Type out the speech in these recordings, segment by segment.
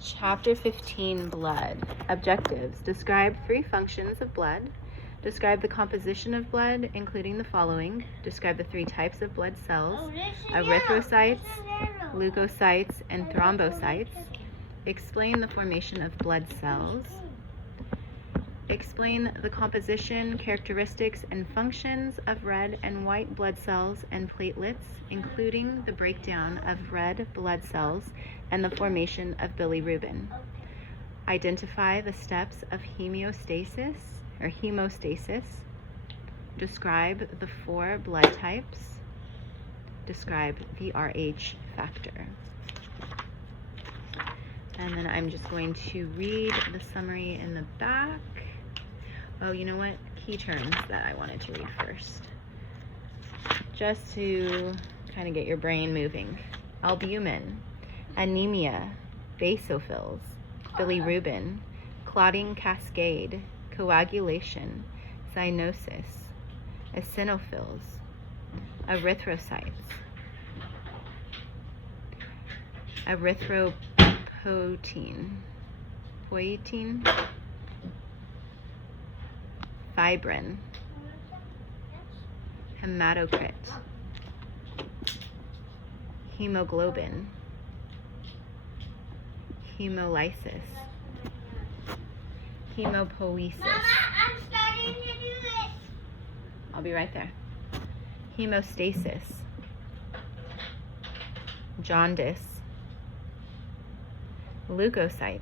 Chapter 15, Blood. Objectives. Describe 3 functions of blood. Describe the composition of blood, including the following. Describe the 3 types of blood cells: erythrocytes, leukocytes, and thrombocytes. Explain the formation of blood cells. Explain the composition, characteristics, and functions of red and white blood cells and platelets, including the breakdown of red blood cells and the formation of bilirubin. Identify the steps of hemostasis. Describe the 4 blood types. Describe the Rh factor. And then I'm just going to read the summary in the back. Oh, you know what? Key terms that I wanted to read first, just to kind of get your brain moving. Albumin, anemia, basophils, bilirubin, clotting cascade, coagulation, cyanosis, eosinophils, erythrocytes, erythropoietin, fibrin, hematocrit, hemoglobin, hemolysis, hemopoiesis. Mama, I'm starting to do it. I'll be right there. Hemostasis, jaundice, leukocytes,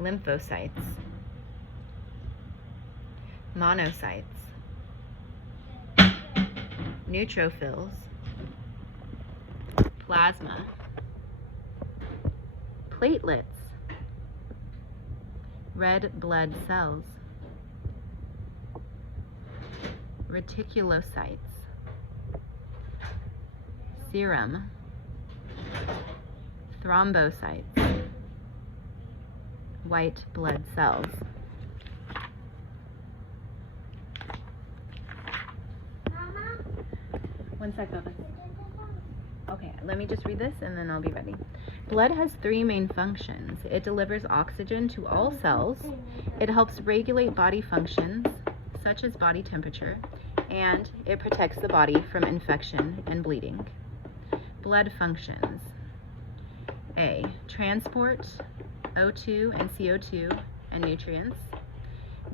lymphocytes, monocytes, neutrophils, plasma, platelets, red blood cells, reticulocytes, serum, thrombocytes, white blood cells. Mama, One sec, Bubba. Okay, let me just read this and then I'll be ready. Blood has 3 main functions. It delivers oxygen to all cells. It helps regulate body functions, such as body temperature, and it protects the body from infection and bleeding. Blood functions. A. Transport O2 and CO2 and nutrients.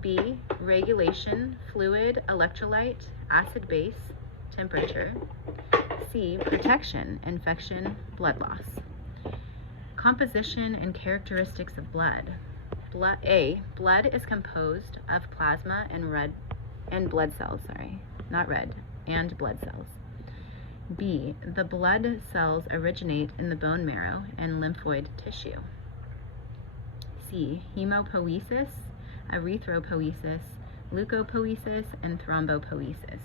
B. Regulation, fluid, electrolyte, acid base, temperature. C. Protection, infection, blood loss. Composition and characteristics of blood. A. Blood is composed of plasma and blood cells, not red, and blood cells. B. The blood cells originate in the bone marrow and lymphoid tissue. C. Hemopoiesis, erythropoiesis, leukopoiesis, and thrombopoiesis.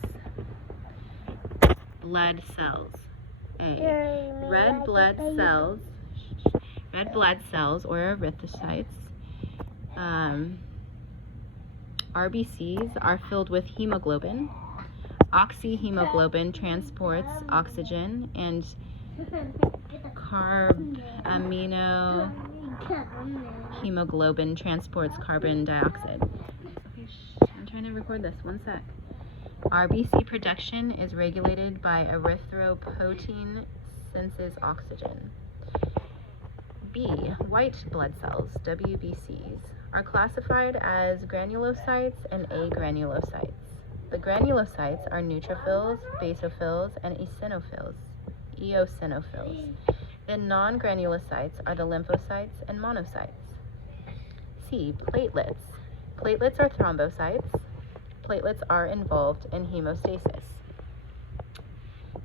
Blood cells. A. Red blood cells or erythrocytes. RBCs are filled with hemoglobin. Oxyhemoglobin transports oxygen and hemoglobin transports carbon dioxide. Okay, I'm trying to record this. One sec. RBC production is regulated by erythropoietin senses oxygen. B. White blood cells, WBCs, are classified as granulocytes and agranulocytes. The granulocytes are neutrophils, basophils, and eosinophils. The non-granulocytes are the lymphocytes and monocytes. C. Platelets. Platelets are thrombocytes. Platelets are involved in hemostasis.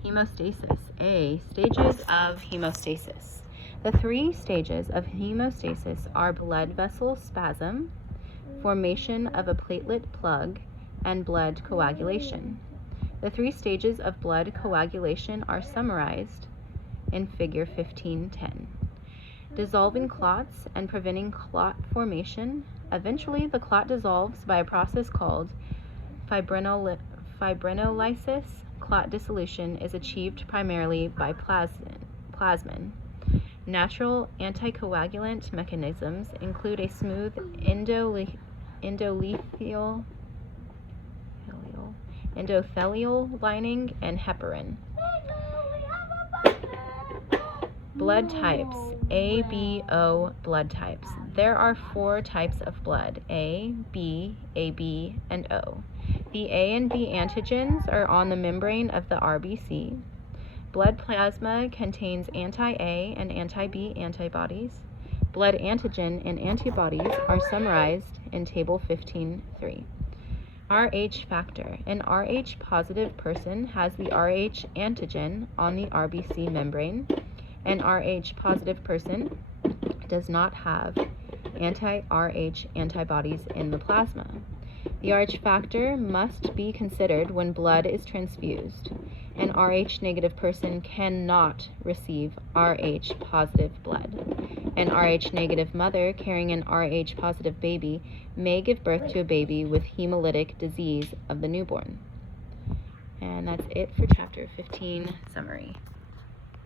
Hemostasis. A. Stages of hemostasis. The 3 stages of hemostasis are blood vessel spasm, formation of a platelet plug, and blood coagulation. The 3 stages of blood coagulation are summarized in Figure 1510. Dissolving clots and preventing clot formation. Eventually, the clot dissolves by a process called fibrinolysis. Clot dissolution is achieved primarily by plasmin. Natural anticoagulant mechanisms include a smooth endothelial lining and heparin. Blood types. A, B, O blood types. There are 4 types of blood: A, B, AB, and O. The A and B antigens are on the membrane of the RBC. Blood plasma contains anti-A and anti-B antibodies. Blood antigen and antibodies are summarized in Table 15.3. Rh factor. An Rh positive person has the Rh antigen on the RBC membrane. An Rh positive person does not have anti-Rh antibodies in the plasma. The Rh factor must be considered when blood is transfused. An Rh negative person cannot receive Rh positive blood. An Rh negative mother carrying an Rh positive baby may give birth to a baby with hemolytic disease of the newborn. And that's it for chapter 15 summary.